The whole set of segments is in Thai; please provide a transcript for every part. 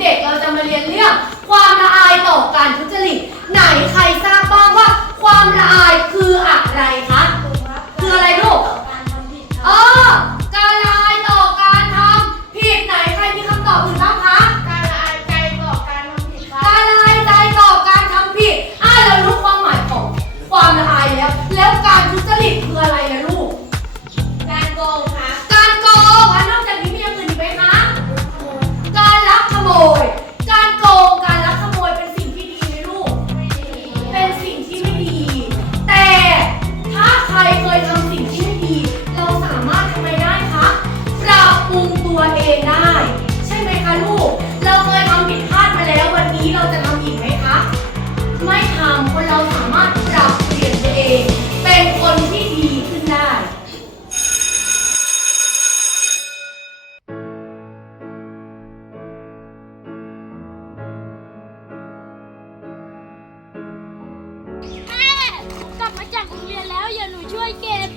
เด็กๆเราจะมาเรียนเรื่องความละอายต่อการทุจริตไหนใครทราบบ้างว่า ความละอายคืออะไรคะ คืออะไรลูกเออ กลับมาจากโรงเรียนแล้วอย่าหนูช่วยเก็บ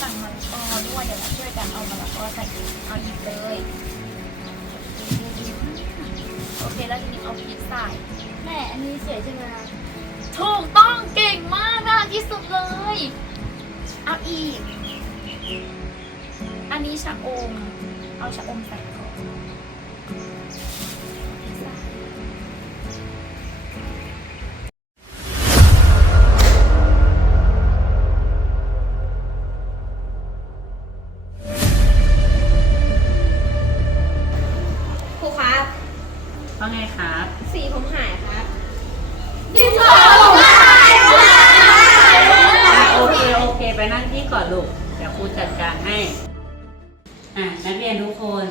สั่งมะละกอด้วยเดี๋ยวเราช่วยกันเอามะละกอใส่เอาหยิบเลยโอเคแล้วทีนี้เอาพริกใส่แม่อันนี้สวยใช่ไหมถูกต้องเก่งมากน่ารักที่สุดเลย เอาอีก อันนี้ชะอม เอาชะอมใส่ ว่าไงครับสีผมหายครับดินสอผมหายอะโอเคโอเค ไปนั่งที่ก่อนลูกเดี๋ยวครูจัดการให้อะนักเรียนทุกคน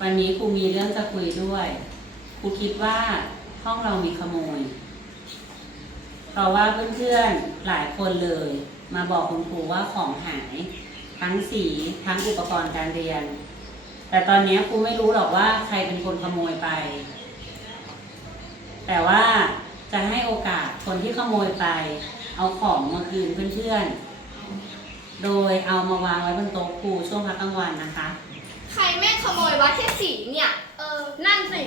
วันนี้ครูมีเรื่องจะคุยด้วยครูคิดว่าห้องเรามีขโมย เพราะว่าเพื่อนๆหลายคนเลย มาบอกคุณครูว่าของหาย ทั้งสีทั้งอุปกรณ์การเรียน แต่ตอนนี้ครูไม่รู้หรอกว่าใครเป็นคนขโมยไป แต่ว่าจะให้โอกาสคนที่ขโมยไป เอาของมาคืนเพื่อนๆ โดยเอามาวางไว้บนโต๊ะครูช่วงพักกลางวันนะคะ ใครแม่งขโมยวัดแค่สีเนี่ย เออ นั่นสิ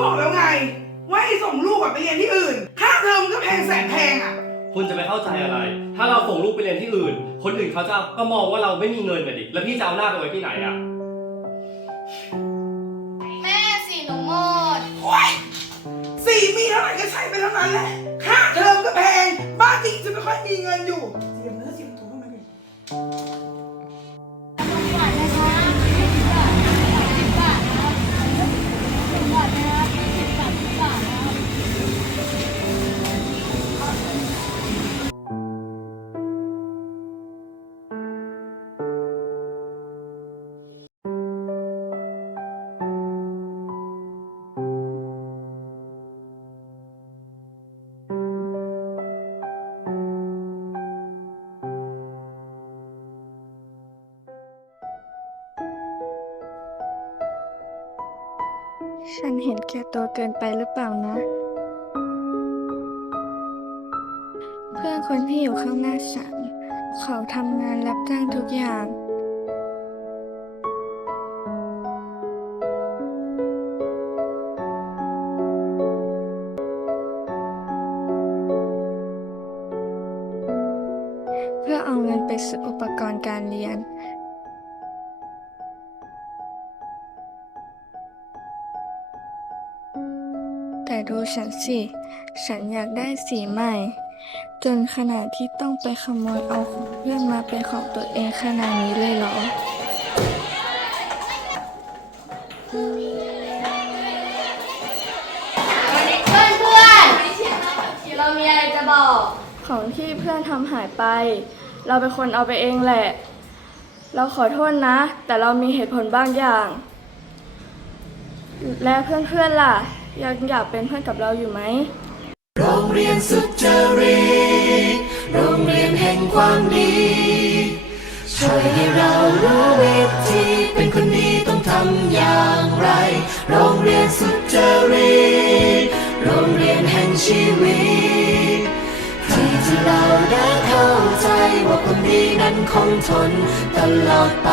บอกแล้วไง ว่าให้ส่งลูกอะไปเรียนที่อื่น ค่าเทอมก็แพงแสนแพงอะคุณจะไปเข้าใจอะไร ถ้าเราส่งลูกไปเรียนที่อื่น คนอื่นเขาจะก็มองว่าเราไม่มีเงินกันดิ แล้วพี่จะเอาหน้าไปไว้ที่ไหนอะแม่สีหนูหมด โอ้ยสี่มีเท่าไหร่ก็ใช้ไปเท่านั้นแหละ ค่าเทอมก็แพง บ้านจริงจะไม่ค่อยมีเงินอยู่เสียมเนื้อเสียมตัวเข้ามาดิ ฉันเห็นแก่ตัวเกินไปหรือเปล่านะ เพื่อนคนที่อยู่ข้างหน้าฉัน เขาทำงานรับจ้างทุกอย่าง เพื่อเอาเงินไปซื้ออุปกรณ์การเรียน แต่ดูฉันสิ ฉันอยากได้สีใหม่ จนขนาดที่ต้องไปขโมยเอาของเพื่อนมาเป็นของตัวเองขนาดนี้เลยเหรอ เพื่อนเพื่อนของที่เพื่อนทำหายไป เราเป็นคนเอาไปเองแหละ เราขอโทษนะ แต่เรามีเหตุผลบางอย่าง และเพื่อนๆล่ะ ยังอยากเป็นเพื่อนกับเราอยู่ไหม โรงเรียนสุจริตโรงเรียนแห่งความดีช่วยให้เรารู้วิธีเป็นคนดีต้องทำอย่างไร โรงเรียนสุจริตโรงเรียนแห่งชีวิตที่ที่เราได้เข้าใจว่าคนดีนั้นคงทนตลอดไป